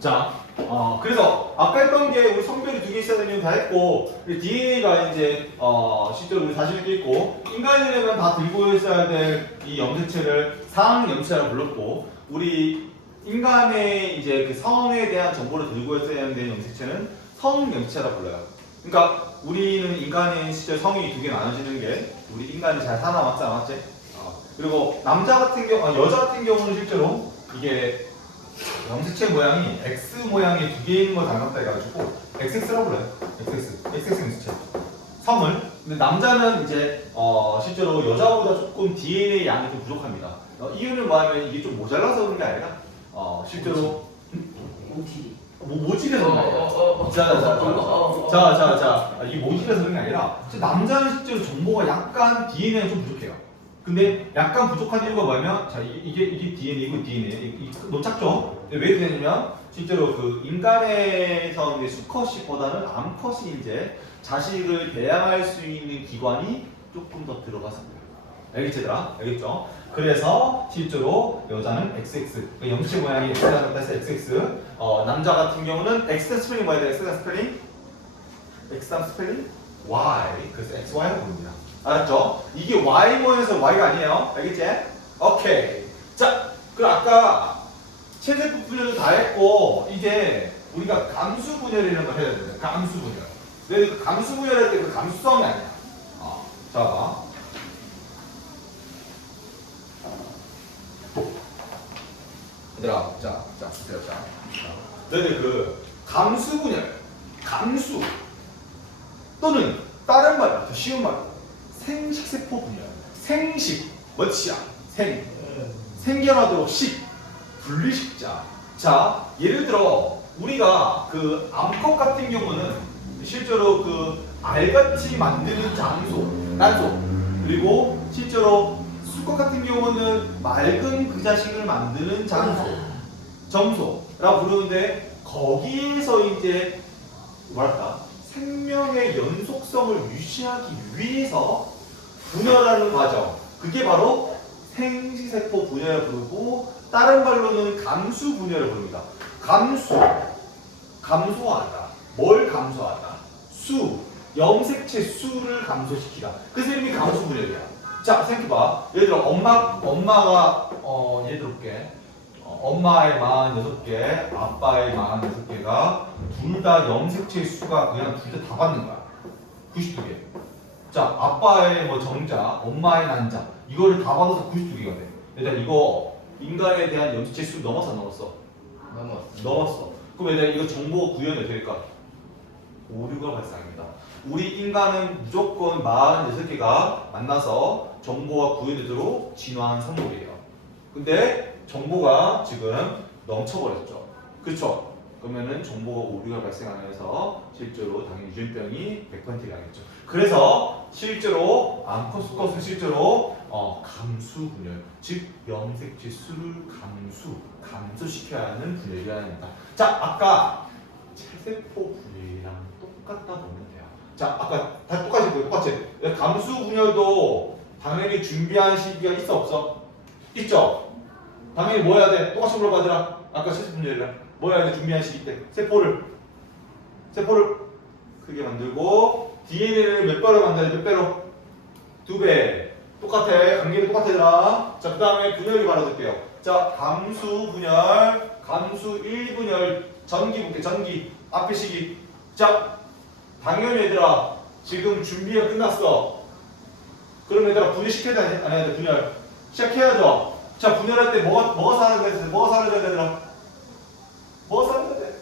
자, 그래서 아까 했던 게 우리 성별이 두 개 있어야 되는 다 했고, DNA가 이제 실제로 우리 사진에 있고, 인간이라면 다 들고 있어야 될 이 염색체를 상염색체라고 불렀고, 우리 인간의 이제 그 성에 대한 정보를 들고 있어야 되는 염색체는 성염색체라고 불러요. 그러니까 우리는 인간의 실제 성이 두 개 나눠지는 게 우리 인간이 잘 살아남았지 않았지? 그리고 남자 같은 경우, 여자 같은 경우는 실제로 이게 염색체 모양이 X 모양이 두 개 있는 걸 닮았다 해가지고 XX라고 불러요. XX 염색체. 성을. 근데 남자는 이제 실제로 여자보다 조금 DNA 양이 좀 부족합니다. 이유는 뭐냐면 이게 좀 모자라서 그런 게 아니라 실제로 OT. 모질해서 그런 게 아니라 자, 이게 모질해서 그런 게 아니라 남자는 실제로 정보가 약간 DNA가 좀 부족해요. 근데 약간 부족한 이유가 뭐냐면 자 이게 DNA고 DNA 놓쳤죠? 왜 그러냐면 실제로 그 인간에서 수컷이보다는 암컷이 이제 자식을 배양할 수 있는 기관이 조금 더 들어가서 그래요. 알겠지 얘들아? 알겠죠? 그래서 실제로 여자는 XX 염색 모양이 X라고 해서 XX 남자 같은 경우는 X 스펠링 뭐야 돼? X 스펠링? X 스펠링? Y 그래서 XY라고 부릅니다. 알았죠? 이게 Y 모양에서 Y가 아니에요. 알겠지? 오케이. 자, 그 아까 체제부 분열도 다 했고 이제 우리가 감수 분열이라는 걸 해야 돼요. 감수 분열. 근데 그 감수 분열할 때 그 감수성이 아니야. 자, 얘들아, 자, 보세요, 자. 너희들 그 감수 분열, 감수 또는 다른 말, 더 쉬운 말, 생식세포 분열, 생식, 뭐지야? 생겨나도록 식, 분리식자. 자, 예를 들어 우리가 그 암컷 같은 경우는 실제로 그 알같이 만드는 단소 그리고 실제로 수컷 같은 경우는 맑은 그 자식을 만드는 정소라고 부르는데 거기에서 이제 뭐랄까 생명의 연속성을 유지하기 위해서 분열하는 과정 그게 바로 생식세포 분열을 부르고 다른 말로는 감수 분열을 부릅니다. 감소하다. 뭘 감소하다? 염색체 수를 감소시키다. 그래서 이름이 감수 분열이야. 자, 생각해봐. 예를 들어 엄마가 예를 들어볼게. 엄마의 46개, 아빠의 46개가 둘 다 염색체 수가 그냥 둘 다 받는 거야. 92개. 자, 아빠의 뭐 정자, 엄마의 난자 이거를 다 받아서 92개가 돼. 일단 이거 인간에 대한 염색체 수 넘었어? 넘었어. 그럼 얘들아 이거 정보 구현이 어떻게 될까? 오류가 발생합니다. 우리 인간은 무조건 46개가 만나서 정보가 구현되도록 진화한 생물이에요. 근데 정보가 지금 넘쳐버렸죠. 그쵸? 그러면은 정보가 오류가 발생하면서 실제로 당연히 유전병이 100%가 나겠죠. 그래서 실제로 암컷 수컷은 실제로 감수 분열, 즉 염색체 수를 감소시켜야 하는 분열이라는 겁니다. 자, 아까 체세포 분열이랑 똑같다 보면 돼요. 자, 아까 다 똑같이 감수 분열도 당연히 준비한 시기가 있어 없어? 있죠. 당연히 뭐 해야 돼? 똑같이 물어봐더라. 아까 체세포 분열이랑 뭐 해야 돼? 준비한 시기 때 세포를 크게 만들고 DNA를 몇 배로 만들어야 돼? 몇 배로? 2배. 똑같아. 관계도 똑같아더라. 자, 그 다음에 분열이 말아줄게요. 자, 감수 분열, 감수 1분열, 전기 볼게. 전기 앞에 시기. 자, 당연히 얘들아 지금 준비가 끝났어. 그럼 얘들아 분열 시켜야 돼? 안 해야 돼? 분열 시작해야죠. 자, 분열할 때 뭐가 사라져야 돼? 뭐가 사라져야 되더라? 뭐가 사라져야 돼?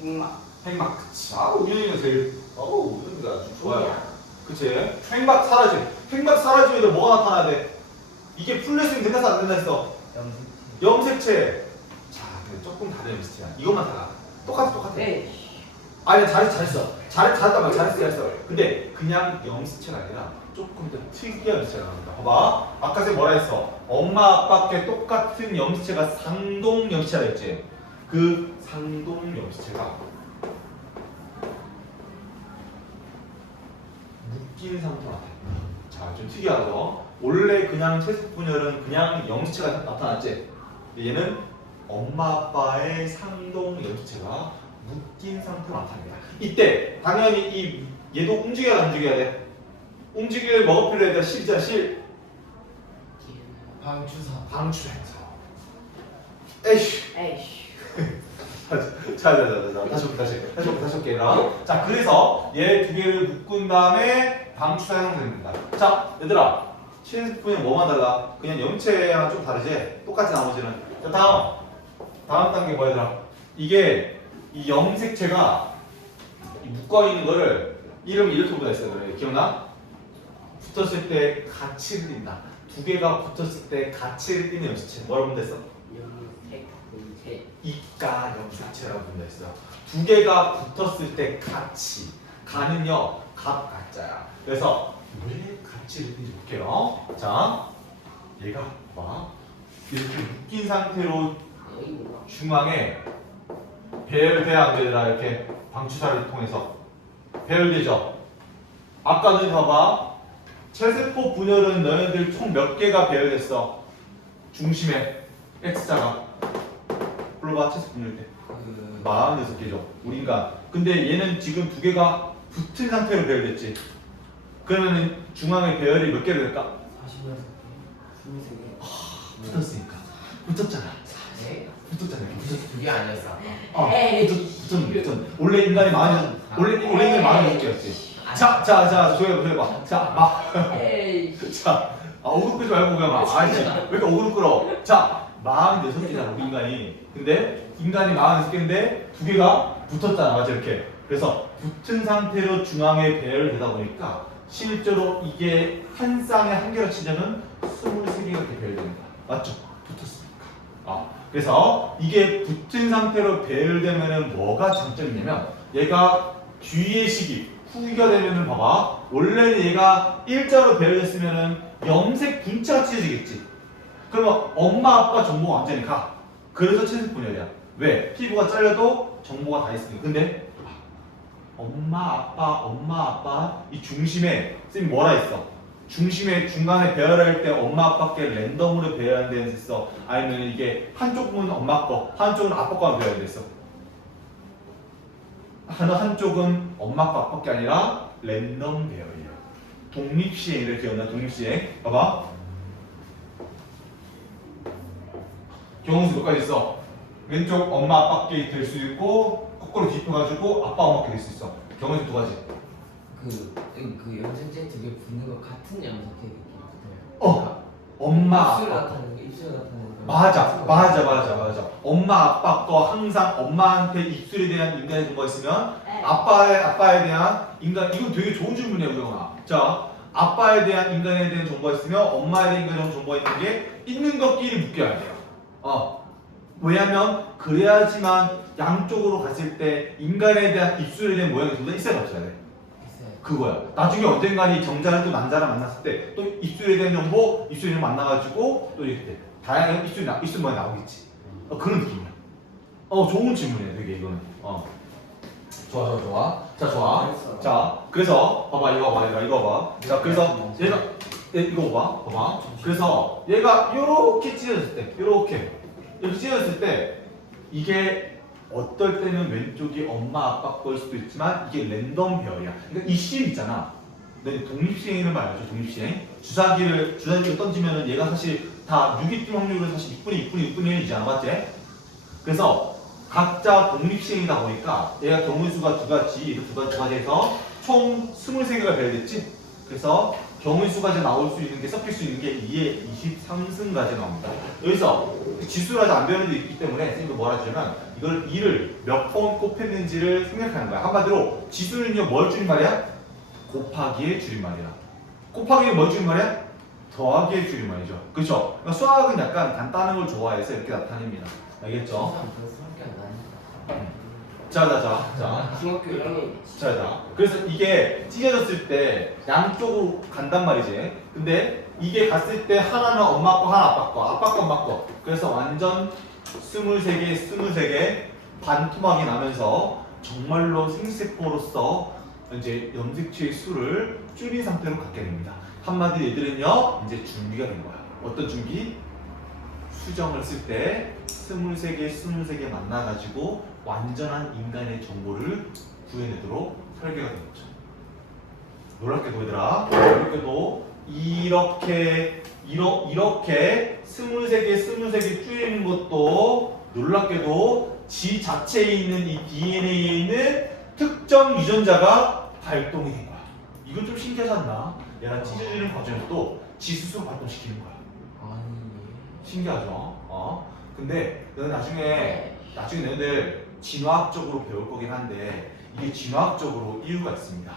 핵막. 그치. 우연이가 제일 우연이가 아주 좋아요. 그치. 핵막 사라지면 얘들 뭐가 나타나야 돼? 이게 풀레스링 된다서 안 된다 했어? 염색체. 자, 근데 조금 다른 염색체야. 이것만 달라. 똑같아. 아니 잘했어. 잘했단 말이야. 잘했어. 근데 그냥 염색체가 아니라 조금 더 특이한 염색체가 나온다. 봐봐. 아까 쌤 뭐라 했어? 엄마 아빠께 똑같은 염색체가 상동 염색체라 했지? 그 상동 염색체가 묶인 상태가 나타나. 자, 좀 특이하죠? 원래 그냥 체세포 분열은 그냥 염색체가 나타났지? 얘는 엄마 아빠의 상동 염색체가 묶인 상태로 나타납니다. 이때 당연히 이 얘도 움직여야 안 움직여야 돼? 움직일 뭐가 필요해? 돼? 실자 실 방추행사. 에이씨. 에이씨. 자, 다시 올게요. 자, 그래서 얘 두 개를 묶은 다음에 방추사 형성됩니다. 자, 얘들아, 신스푼이 뭐만 달라? 그냥 염체랑 좀 다르지? 똑같이 나머지는. 자, 다음 단계 뭐야, 얘들아? 이게 이 염색체가 묶어 있는 거를 이름이 이렇게 보다 있어요. 그래. 기억나? 붙었을 때 가치를 띈다. 두 개가 붙었을 때 가치를 띠는 염색체. 뭐라고 본다 했어? 이가 염색체라고 본다 했어요. 두 개가 붙었을 때 가치. 가는요, 값 가짜야. 그래서 왜 가치를 띠는지 볼게요. 자, 얘가 봐. 이렇게 묶인 상태로 중앙에 배열돼야 안 되더라. 이렇게 방추사를 통해서 배열되죠. 아까는 봐봐. 체세포 분열은 너희들 총 몇 개가 배열됐어? 중심에 X자가 불러봐. 체세포 분열 때 46개죠 우리 인간. 근데 얘는 지금 두 개가 붙은 상태로 배열됐지. 그러면 중앙에 배열이 몇 개로 될까? 46개. 붙었으니까. 붙었잖아. 붙었잖아. 두개 아니었어. 붙었는데. 원래 인간이 원래 인간이 46개였지. 자, 조용해봐. 자, 어그로 끄지 말고 그냥 아이씨, 왜 이렇게 어그로 끌어? 자, 46개잖아, 우리 인간이. 근데 인간이 46개인데 두 개가 붙었잖아, 맞아, 이렇게. 그래서 붙은 상태로 중앙에 배열되다 보니까 실제로 이게 한 쌍에 한 개로 치자면 23개가 이렇게 배열됩니다. 맞죠? 붙었으니까. 그래서 이게 붙은 상태로 배열되면은 뭐가 장점이냐면 얘가 뒤의 시기 후기가 되면은 봐봐. 원래는 얘가 일자로 배열됐으면은 염색 분자가 찢어지겠지. 그러면 엄마 아빠 정보가 완전히 가. 그래서 체색 분열이야. 왜? 피부가 잘려도 정보가 다 있으니까. 근데 엄마 아빠 이 중심에 쌤이 뭐라 했어? 중심에 중간에 배열할 때 엄마 아빠께 랜덤으로 배열하는 데는 있어? 아니면 이게 한쪽은 엄마 거, 한쪽은 아빠 거만 배열됐어? 한쪽은 엄마 거 아빠 게 아니라 랜덤 배열이야. 독립시행이래. 기억나? 독립시행. 봐봐. 경우수 몇 가지 있어? 왼쪽 엄마 아빠 게 될 수 있고 거꾸로 뒤집혀가지고 아빠 엄마 게 될 수 있어. 경우수 두 가지. 그 염색체 두 개 붙는 거 같은 염색체 엄마 입술 아빠. 나타내는 거, 입술 나타내는 거. 맞아. 엄마 아빠 거 항상 엄마한테 입술에 대한 인간의 정보가 있으면 아빠에 대한 인간. 이건 되게 좋은 질문이야, 우영아. 자, 아빠에 대한 인간에 대한 정보가 있으면 엄마에 대한 인간에 대한 정보가 있는 게 있는 것끼리 묶여야 돼요. 왜냐면 그래야지만 양쪽으로 갔을 때 인간에 대한 입술에 대한 모양이 둘 다 있어야 없어야 돼. 그거야. 나중에 언젠가니 정자를 또 남자랑 만났을 때 또 입술에 대한 정보, 입술이랑 만나가지고 또 이렇게 돼. 다양한 입술 모양 나오겠지. 그런 느낌이야. 좋은 질문이야, 되게 이거는. 좋아. 자, 좋아. 자, 그래서 봐봐, 이거 봐. 자, 그래서 얘가 이거 봐봐. 그래서 얘가 이렇게 찢어졌을 때 이게 어떨 때는 왼쪽이 엄마 아빠 거일 수도 있지만 이게 랜덤 배열이야. 그러니까 이 실 있잖아. 너 독립시행을 말하죠. 독립시행. 주사기를 던지면은 얘가 사실 다 6이 뜰 확률은 사실 6분의 1이잖아, 맞지? 그래서 각자 독립시행이다 보니까 얘가 경우수가 두 가지 해서 총 23개가 배열됐지? 그래서 경우수가 이제 나올 수 있는 게 섞일 수 있는 게 2에 23승까지 나옵니다. 여기서 지수를 아직 안 배우는 데 있기 때문에 선생님도 뭐라 하냐면 이걸 2를 몇 번 곱했는지를 생각하는 거야. 한마디로 지수는요 뭘 줄임말이야? 곱하기의 줄임말이야. 곱하기는 뭘 줄임말이야? 더하기의 줄임말이죠. 그렇죠? 그러니까 수학은 약간 간단한 걸 좋아해서 이렇게 나타냅니다. 알겠죠? 자. 중학교 1학년. 자. 그래서 이게 찢어졌을 때 양쪽으로 간단 말이지. 근데 이게 갔을 때 하나는 엄마 거, 하나 아빠 거, 엄마 거. 그래서 완전 23개 반토막이 나면서 정말로 생세포로서 이제 염색체의 수를 줄인 상태로 갖게 됩니다. 한마디로 얘들은요 이제 준비가 된 거야. 어떤 준비? 수정을 쓸 때 23개, 23개 만나가지고 완전한 인간의 정보를 구해내도록 설계가 된 거죠. 놀랍게도 얘들아, 놀랍게도 이렇게 23개, 23개 줄이는 것도 놀랍게도 지 자체에 있는 이 DNA에 있는 특정 유전자가 발동이 된 거야. 이건 좀 신기하지 않나? 얘가 찢어지는 과정에서도 지 스스로 발동시키는 거야. 아니. 신기하죠? 근데 너는 나중에 너희들 진화학적으로 배울 거긴 한데 이게 진화학적으로 이유가 있습니다.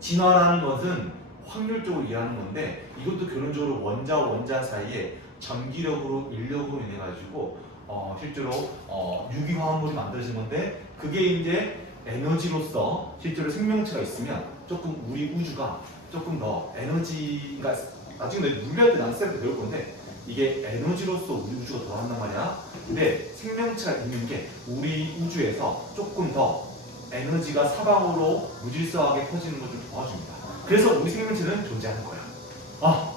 진화라는 것은 확률적으로 이해하는 건데 이것도 결론적으로 원자와 원자 사이에 전기력으로 인력으로 인해 가지고 실제로 유기화합물이 만들어진 건데 그게 이제 에너지로서 실제로 생명체가 있으면 조금 우리 우주가 조금 더 에너지가 나중에 물리할 때 난스할 때 배울 건데 이게 에너지로서 우리 우주가 돌아간단 말이야. 근데 생명체가 있는 게 우리 우주에서 조금 더 에너지가 사방으로 무질서하게 퍼지는 걸 좀 도와줍니다. 그래서 우리 생명체는 존재하는 거야.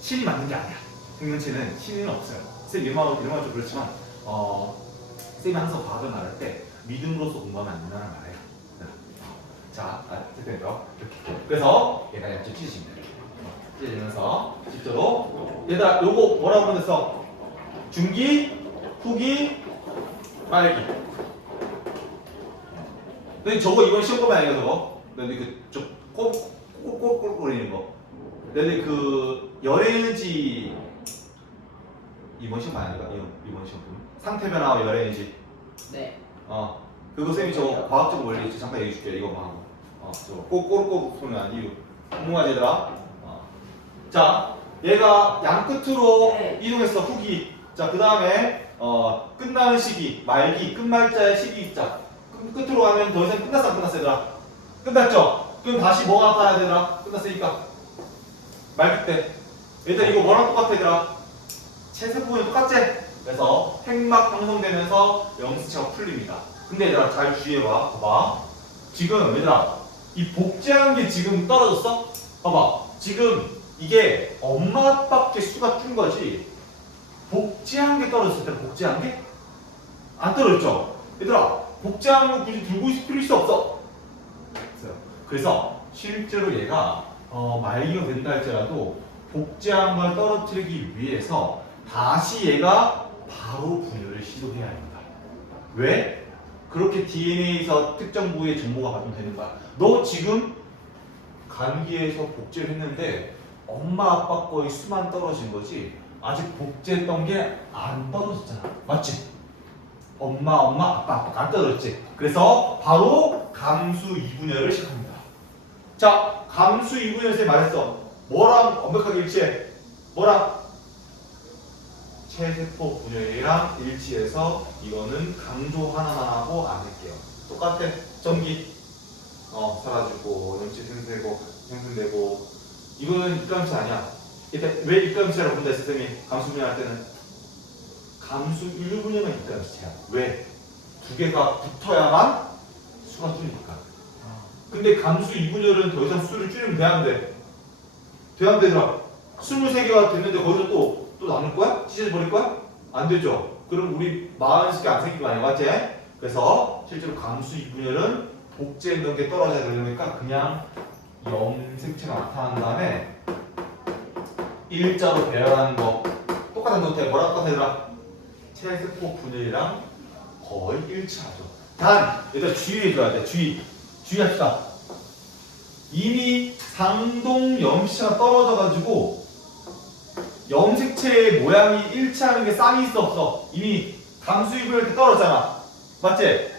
신이 맞는 게 아니야. 생명체는 신은 없어요. 쌤 이런 말 좀 그렇지만 쌤이 항상 과학을 말할 때 믿음으로써 공부하면 안 된다는 말이에요. 자, 됐죠? 이렇게. 그래서 얘가 이렇게 찢어집니다. 찢어지면서 실제로 얘들아 요거 뭐라고 그랬어? 중기, 후기, 말기. 근데 저거 이번 시험 보면 아니야 저거. 근데 그저 꼬꼬꼬꼬거리는 거. 근데 그 열에너지 이번 시험 아닌가? 이번 시험 보면 상태 변화와 열에너지. 네. 그거 쌤이 저 과학적 원리 잠깐 얘기해 줄게. 이거만 하고. 저거 꼬꼬꼬 소리는 이유. 궁금하지 얘들아? 자, 얘가 양 끝으로 이동했어. 후기. 자, 그 다음에 끝나는 시기, 말기, 끝말자의 시기. 자, 끝으로 가면 더 이상 끝났어, 안 끝났어, 얘들아? 끝났죠? 그럼 다시 뭐가 나타나야 되더라? 끝났으니까. 말기 때. 일단 이거 뭐랑 똑같아, 얘들아? 체세포는 똑같지? 그래서 핵막 형성되면서 염수체가 풀립니다. 근데 얘들아, 잘 주의해봐. 봐봐. 지금, 얘들아, 이 복제한 게 지금 떨어졌어? 봐봐. 지금 이게 엄마 아빠께 수가 뜬 거지. 복제한 게 떨어졌을 때 복제한 게? 안 떨어졌죠? 얘들아, 복제한 거 굳이 들고 있을 필요 있어 없어? 없어요. 그래서 실제로 얘가 말기가 된다 할지라도 복제한 걸 떨어뜨리기 위해서 다시 얘가 바로 분열을 시도해야 합니다. 왜? 그렇게 DNA에서 특정 부위의 정보가 발동되는 거야. 너 지금 감기에서 복제를 했는데 엄마 아빠 거의 수만 떨어진 거지 아직 복제했던 게 안 떨어졌잖아. 맞지? 엄마 아빠 안 떨어졌지. 그래서 바로 감수 이분열을 시작합니다. 자, 감수 이분열 쌤 말했어. 뭐랑 완벽하게 일치해? 뭐랑? 체세포 분열이랑 일치해서 이거는 강조 하나만 하고 안 할게요. 똑같아. 전기 사라지고 염치 생성되고 이거는 입감시 아니야. 일단 왜 입감시라고 본다 했을 때 감수 분열할 때는 감수 1분열만 입감시야. 왜? 두 개가 붙어야만 수가 줄이니까. 근데 감수 2분열은 더 이상 수를 줄이면 돼 안 돼? 돼 안 되더라. 23개가 됐는데 거기서 또 나눌 거야? 찢어져 버릴 거야? 안 되죠. 그럼 우리 40개 안 생긴 거 아니야, 맞지? 그래서 실제로 감수 2분열은 복제했던 게 떨어져야 되니까 그냥 염색체가 나타난 다음에 일자로 배열하는 거 똑같은 것도 해. 뭐랑 똑같아 얘들아? 체세포 분열이랑 거의 일치하죠. 단 얘들아 주의해줘야 돼. 주의합시다. 이미 상동 염시체가 떨어져가지고 염색체의 모양이 일치하는 게 쌍이 있어 없어? 이미 감수입을 때 떨어졌잖아. 맞지?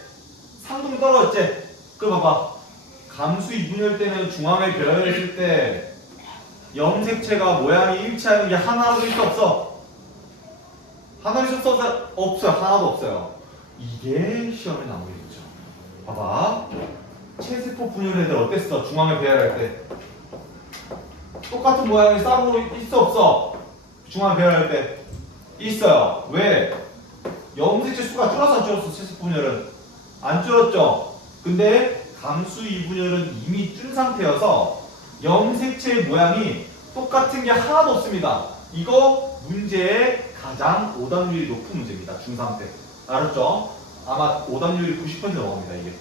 상동이 떨어졌지? 그럼 봐봐. 감수 이분열 때는 중앙에 배열했을 때 염색체가 모양이 일치하는 게 하나도 있어 없어? 하나도 있어 없어? 없어요. 하나도 없어요. 이게 시험에 나오게 되죠. 봐봐. 체세포 분열 애들 어땠어? 중앙에 배열할 때 똑같은 모양이 쌍으로 있어 없어? 중앙에 배열할 때 있어요. 왜? 염색체 수가 줄었어 안 줄었어? 체세포 분열은 안 줄었죠. 근데 감수 이분열은 이미 준 상태여서 염색체의 모양이 똑같은 게 하나도 없습니다. 이거 문제의 가장 오답률이 높은 문제입니다. 중3 때. 알았죠? 아마 오답률이 90% 넘어갑니다. 이게.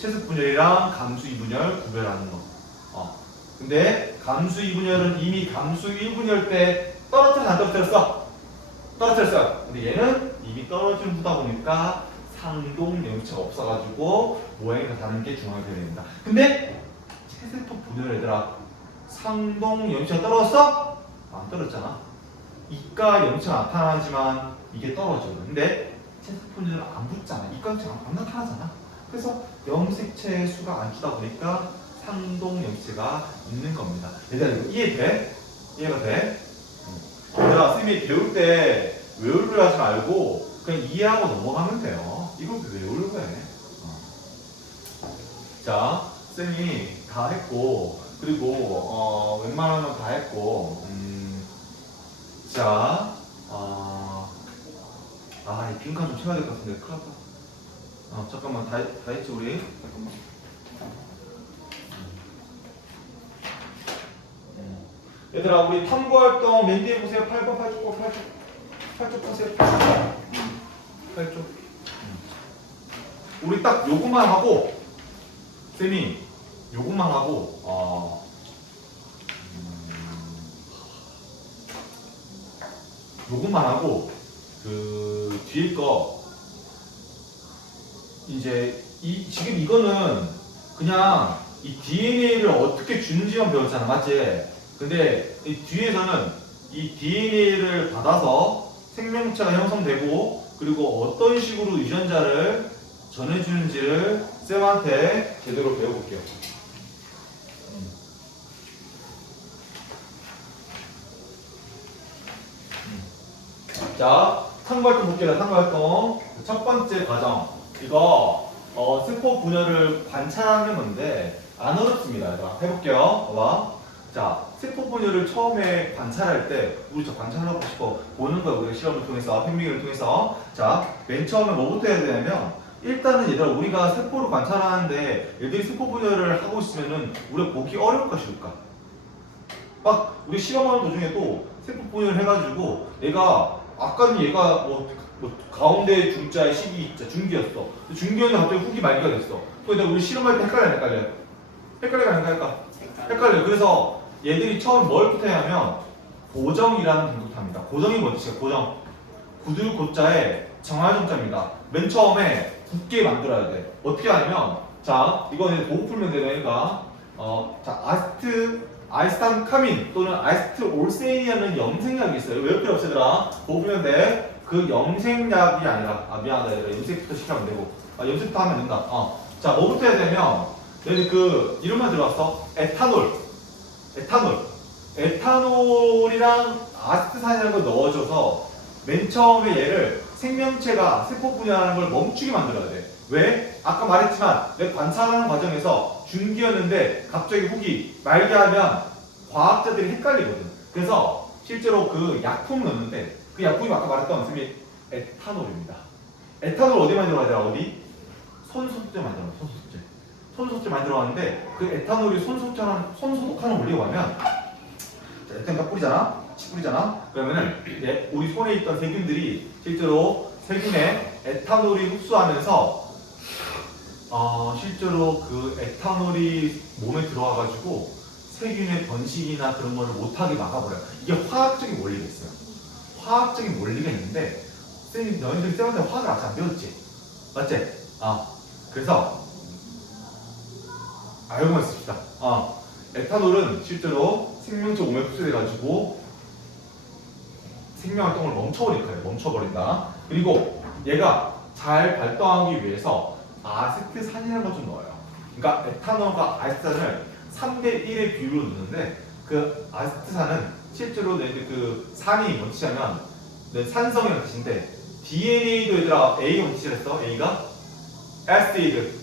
채습 분열이랑 감수 2분열 구별하는 거. 근데 감수 2분열은 이미 감수 1분열 때 떨어뜨렸어 안 떨어뜨렸어? 떨어뜨렸어요. 근데 얘는 이미 떨어진 후다 보니까 상동 염체가 없어가지고 모양이 다 다른 게 중앙이 되야 됩니다. 근데 채세톱 분열 얘들아 상동 염체가 떨어졌어? 안 떨어졌잖아. 이가 염체가 나타나지만 이게 떨어져요. 근데 채세톱 분열은 안 붙잖아. 이가 염체가 안 나타나잖아. 그래서 염색체의 수가 안 주다 보니까 상동 염체가 있는 겁니다. 얘들아 이거 이해돼? 이해가 돼? 얘들아 선생님이 배울 때 외우려 하지 말고 그냥 이해하고 넘어가면 돼요. 이걸 왜 외우려고 해? 자, 쌤이 다 했고 그리고 웬만하면 다 했고 자, 이 빈칸 좀 채워야 될 것 같은데 큰일 났다. 잠깐만 다 했지 우리? 잠깐만. 얘들아 우리 탐구활동 맨 뒤에 보세요. 8번 8쪽 보세요. 8쪽. 우리 딱 요것만 하고 쌤이 요것만 하고 요것만 하고 그 뒤에 거 이제 지금 이거는 그냥 이 DNA를 어떻게 주는지만 배웠잖아, 맞지? 근데 이 뒤에서는 이 DNA를 받아서 생명체가 형성되고 그리고 어떤 식으로 유전자를 전해주는지를 쌤한테 제대로 배워볼게요. 자, 탐구활동 볼게요. 탐구활동 첫 번째 과정 이거 세포 분열을 관찰하는 건데 안 어렵습니다. 얘들아. 해볼게요. 봐봐. 자, 세포 분열을 처음에 관찰할 때 우리 저 관찰하고 싶어 보는 거야. 우리가 실험을 통해서 팽미를 통해서. 자, 맨 처음에 뭐부터 해야 되냐면 일단은 얘들아 우리가 세포를 관찰하는데 얘들이 세포 분열을 하고 있으면은 우리가 보기 어려울까 쉬울까? 막 우리 실험하는 도중에도 세포 분열을 해가지고 얘가 아까는 얘가 뭐 가운데 중자에 식이 중기였어. 중기였는데 갑자기 후기 말기가 됐어. 근데 우리 실험할 때 헷갈려요. 헷갈려요. 그래서 얘들이 처음 뭘부터 해야하면 고정이라는 등급부터 합니다. 고정이 뭐지? 고정. 구들 고자에 정화정자입니다. 맨 처음에 굳게 만들어야 돼. 어떻게 하냐면 자 이거는 보고 풀면 되니까 자 아이스탄카민 또는 아이스트올세인이라는 염색약이 있어요. 왜 필요 없어 얘들아? 보고 풀면 돼. 그 염색약이 아니라 미안하다 얘들아 염색부터 시키면 되고 염색부터 하면 된다. 자 뭐부터 해야 되면 얘들 그 이름만 들어봤어? 에탄올이랑 아스트산이라는 걸 넣어줘서 맨 처음에 얘를 생명체가 세포 분열하는 걸 멈추게 만들어야 돼. 왜? 아까 말했지만 내가 관찰하는 과정에서 중기였는데 갑자기 후기 말게 하면 과학자들이 헷갈리거든. 그래서 실제로 그 약품을 넣는데 그 약품이 아까 말했던 선생님이 에탄올입니다. 에탄올 어디 만들어야 돼? 어디? 손소독제 만들어. 손소독제 만들어왔는데 그 에탄올이 손소독하는 원리가 뭐냐면 자, 에탄올 뿌리잖아? 그러면은 우리 손에 있던 세균들이 실제로 세균에 에탄올이 흡수하면서 실제로 그 에탄올이 몸에 들어와가지고 세균의 번식이나 그런 거를 못하게 막아버려요. 이게 화학적인 원리가 있어요. 화학적인 원리가 있는데 너희들이 쌤한테 화학을 아직 안 배웠지? 맞지? 그래서 알고만 있읍시다. 에탄올은 실제로 생명체 몸에 흡수돼가지고 생명활동을 멈춰버린다. 그리고 얘가 잘 발동하기 위해서 아세트산이라는 걸 좀 넣어요. 그러니까 에탄올과 아세트산을 3대 1의 비율로 넣는데 그 아세트산은 실제로 그 산이 뭔지 하면 산성이라는 뜻인데 DNA도 얘들아 A가 뭔지 했어? A가 에시드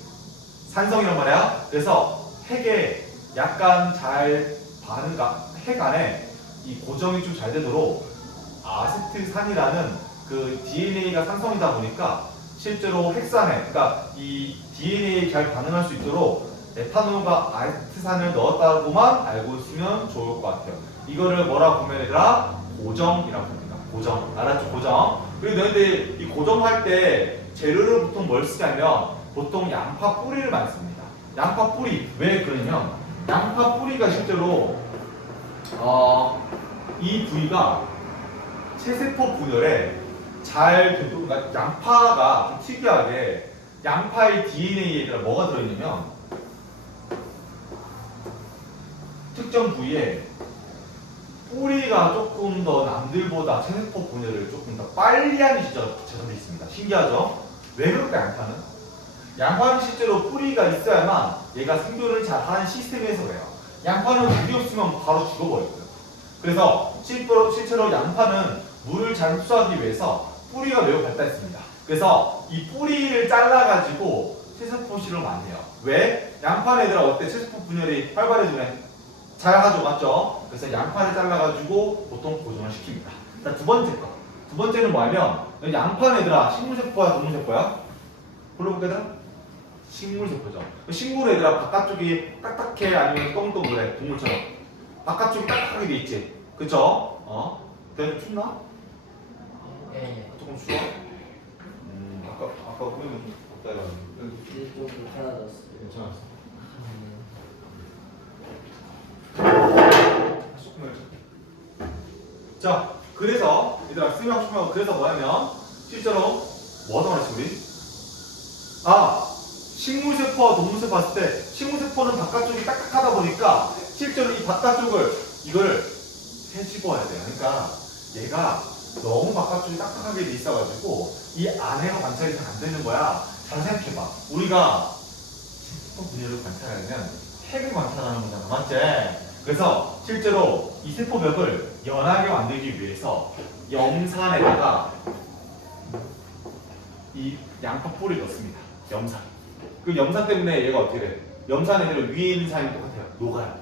산성이란 말이야. 그래서 핵에 약간 잘 핵 안에 이 고정이 좀 잘 되도록 아세트산이라는 그 DNA가 산성이다 보니까 실제로 핵산에 그러니까 이 DNA에 잘 반응할 수 있도록 에탄올과 아세트산을 넣었다고만 알고 있으면 좋을 것 같아요. 이거를 뭐라고 보면 얘들아? 고정이라고 합니다. 고정. 알았죠? 고정. 그리고 너희들 이 고정할 때 재료를 보통 뭘 쓰냐면 보통 양파 뿌리를 많이 씁니다. 양파 뿌리. 왜 그러냐면 양파 뿌리가 실제로 이 부위가 체세포 분열에 잘 되도록, 그러니까 양파가 좀 특이하게 양파의 DNA에 뭐가 들어있냐면 특정 부위에 뿌리가 조금 더 남들보다 체세포 분열을 조금 더 빨리 하는 제품이 있습니다. 신기하죠? 왜 그럴까 양파는? 양파는 실제로 뿌리가 있어야만 얘가 생존을 잘 하는 시스템에서 그래요. 양파는 물이 없으면 바로 죽어버려요. 그래서 실제로 양파는 물을 잘 흡수하기 위해서 뿌리가 매우 발달했습니다. 그래서 이 뿌리를 잘라가지고 체세포실을 만들어요. 왜? 양파 애들아 어때? 체세포 분열이 활발해지네. 잘하죠, 맞죠? 그래서 양파를 잘라가지고 보통 고정을 시킵니다. 자, 두 번째 거. 두 번째는 뭐냐면 양파 애들아 식물세포야, 동물세포야? 불러볼게 얘들아? 식물세포죠. 식물 애들아 바깥쪽이 딱딱해 아니면 동동그래 동물처럼 바깥쪽이 딱딱하게 돼 있지. 그쵸? 대체 춥나? 네. 조금 추워? 아까 보면 좀 덥다 이러는데 이제 좀 불편하졌어요. 괜찮았어. 자, 그래서 얘들아 쓰면 싶으면 그래서 뭐냐면 실제로 뭐하다 말했지 우리? 식물세포와 동물세포 봤을 때 식물세포는 바깥쪽이 딱딱하다 보니까 실제로 이 바깥쪽을 이거를 해집어야 돼요. 그러니까 얘가 너무 바깥쪽이 딱딱하게 돼 있어가지고 이 안에가 관찰이 잘 안 되는 거야. 잘 생각해봐. 우리가 세포 분열을 관찰하려면 핵을 관찰하는 거잖아, 맞지? 그래서 실제로 이 세포벽을 연하게 만들기 위해서 염산에다가 이 양파 뿌리를 넣습니다. 염산. 그 염산 때문에 얘가 어떻게 돼? 염산 애들은 위에 있는 사람이 똑같아요. 녹아요.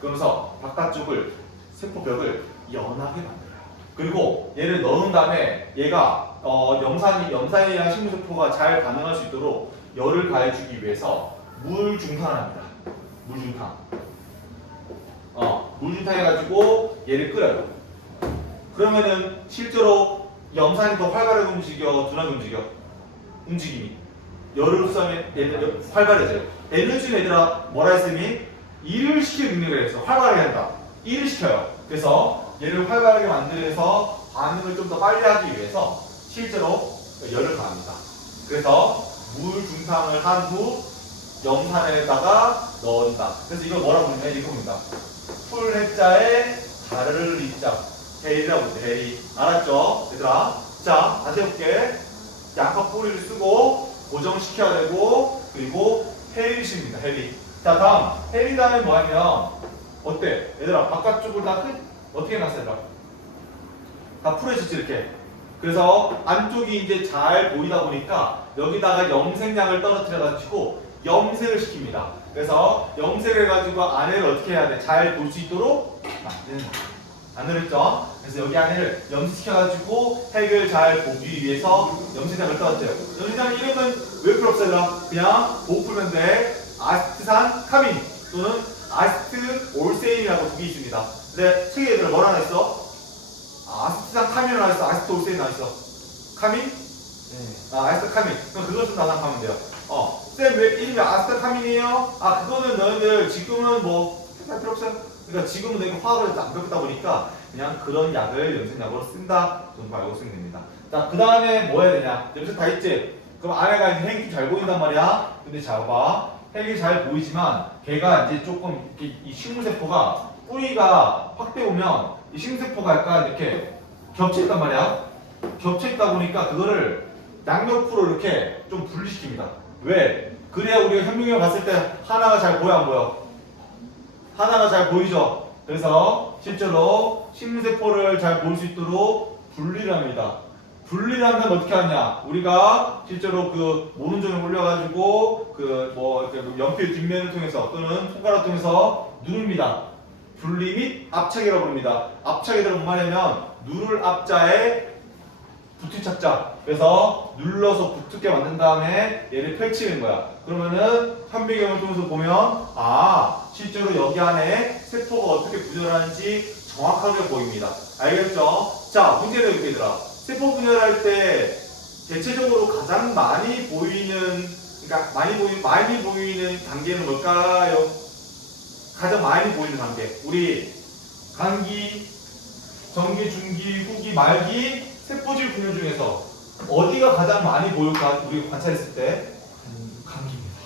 그러면서 바깥쪽을 세포벽을 연하게 만들어요. 그리고 얘를 넣은 다음에 얘가 염산이랑 식물세포가 잘 반응할 수 있도록 열을 가해주기 위해서 물 중탕을 합니다. 물 중탕. 물 중탕 해가지고 얘를 끓여요. 그러면은 실제로 염산이 더 활발하게 움직여, 둔하게 움직여? 움직임이. 열을 흡수하면 얘들 활발해져요. 에너지는 얘들아 뭐라 했으니? 일을 시킬 능력을 해서 활발하게 한다. 일을 시켜요. 그래서 얘를 활발하게 만들어서 반응을 좀 더 빨리 하기 위해서 실제로 열을 가합니다. 그래서 물 중탕을 한 후 염산에다가 넣는다. 그래서 이걸 뭐라고 부르냐? 이겁니다. 풀해자에 가르를 리자. 헤이라고 부르죠. 헤이. 알았죠? 얘들아. 자, 다시 해볼게. 양파 뿌리를 쓰고 고정시켜야 되고 그리고 헤리십니다. 헤리. 자, 다음 헤리 다음에 뭐하면 어때? 얘들아 바깥쪽을 다 어떻게 해놨어 얘들아? 다 풀어졌지 이렇게. 그래서 안쪽이 이제 잘 보이다 보니까 여기다가 염색약을 떨어뜨려 가지고 염색을 시킵니다. 그래서 염색을 해가지고 안에를 어떻게 해야 돼? 잘 볼 수 있도록 만드는 거야. 안 그랬죠? 그래서 여기 안에를 염색시켜가지고 핵을 잘 보기 위해서 염색약을 떨어뜨려요. 염색약 이름은 왜 필요 없어요? 그냥 보고 풀면 돼. 아스트산 카민 또는 아스트 올세인이라고 두 개 있습니다. 근데 책에 얘들 뭐라 했어? 아스트산 카민을 하셨어? 아스트 올세인 하셨어? 카민? 네. 아스트 카민. 그럼 그것은 나타나면 돼요. 쌤 왜 이름이 아스트 카민이에요? 그거는 너희들 지금은 뭐 할 필요 없어요. 그러니까 지금은 내가 화학을 안 배웠다 보니까 그냥 그런 약을 염색약으로 쓴다 정도 알고 쓰면 됩니다. 자, 그 다음에 뭐 해야 되냐? 염색 다 있지? 그럼 안에가 이제 핵이 잘 보인단 말이야. 근데 잘 봐. 핵이 잘 보이지만 걔가 이제 조금 이 식물세포가 뿌리가 확대 오면 이 식물세포가 약간 이렇게 겹쳐있단 말이야. 겹쳐있다 보니까 그거를 양옆으로 이렇게 좀 분리시킵니다. 왜? 그래야 우리가 현미경을 봤을 때 하나가 잘 보여 안 보여? 하나가 잘 보이죠? 그래서 실제로 식물세포를 잘 볼 수 있도록 분리를 합니다. 분리를 한다면 어떻게 하냐? 우리가 실제로 그 모눈점에 올려가지고 그 뭐 이렇게 연필 뒷면을 통해서 또는 손가락 통해서 누릅니다. 분리 및 압착이라고 부릅니다. 압착이라는 뭔 말이냐면 누를 압자에 붙을 착자. 그래서 눌러서 붙게 만든 다음에 얘를 펼치는 거야. 그러면은 현미경을 통해서 보면 실제로 여기 안에 세포가 어떻게 분열하는지 정확하게 보입니다. 알겠죠? 자, 문제는 이렇게 얘들아. 세포 분열할 때 대체적으로 가장 많이 보이는, 그러니까 많이 보이는 단계는 뭘까요? 가장 많이 보이는 단계. 우리 간기, 전기, 중기, 후기, 말기, 세포질 분열 중에서 어디가 가장 많이 보일까? 우리가 관찰했을 때 감기입니다.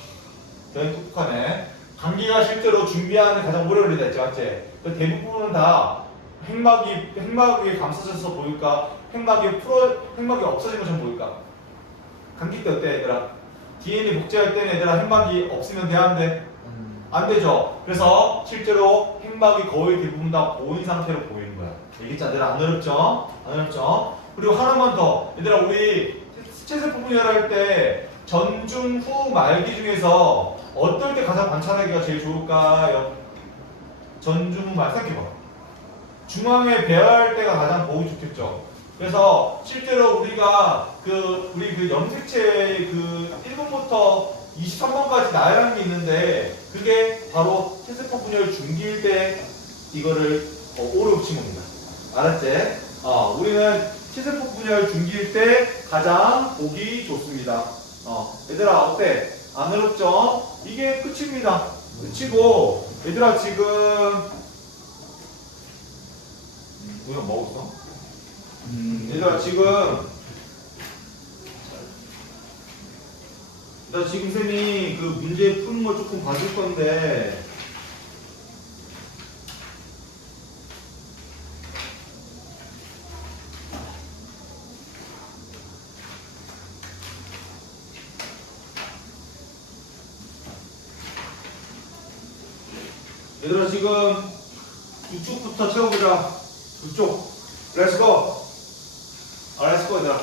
굉장히 똑똑하네. 감기가 실제로 준비하는 가장 오래 걸린다 했지, 맞지? 그 대부분은 다 핵막이 감싸져서 보일까? 핵막이 없어진 것처럼 보일까? 감기 때 어때, 얘들아? DNA 복제할 때는 얘들아 핵막이 없으면 돼, 안 돼? 안 되죠. 그래서 실제로 핵막이 거의 대부분 다 보인 상태로 보이는 거야. 얘기했지, 얘들아? 안 어렵죠? 안 어렵죠? 그리고 하나만 더. 얘들아, 우리 수체세포 분열할 때 전중, 후, 말기 중에서 어떨 때 가장 관찰하기가 제일 좋을까요? 전중, 후, 말 생각해봐. 중앙에 배열할 때가 가장 보기 좋겠죠. 그래서 실제로 우리가 우리 그 염색체 1번부터 23번까지 나열한 게 있는데 그게 바로 체세포 분열 중기일 때 이거를 오로 붙인 겁니다. 알았지? 우리는 체세포 분열 중기일 때 가장 보기 좋습니다. 얘들아 어때? 안 어렵죠? 이게 끝입니다. 끝이고 얘들아 지금 우리가 먹었어? 얘들아 지금 쌤이 그 문제 푸는 거 조금 봐줄 건데 얘들아 지금 두 쪽부터 채워보자. 두 쪽. 렛츠고. 렛츠고 얘들아.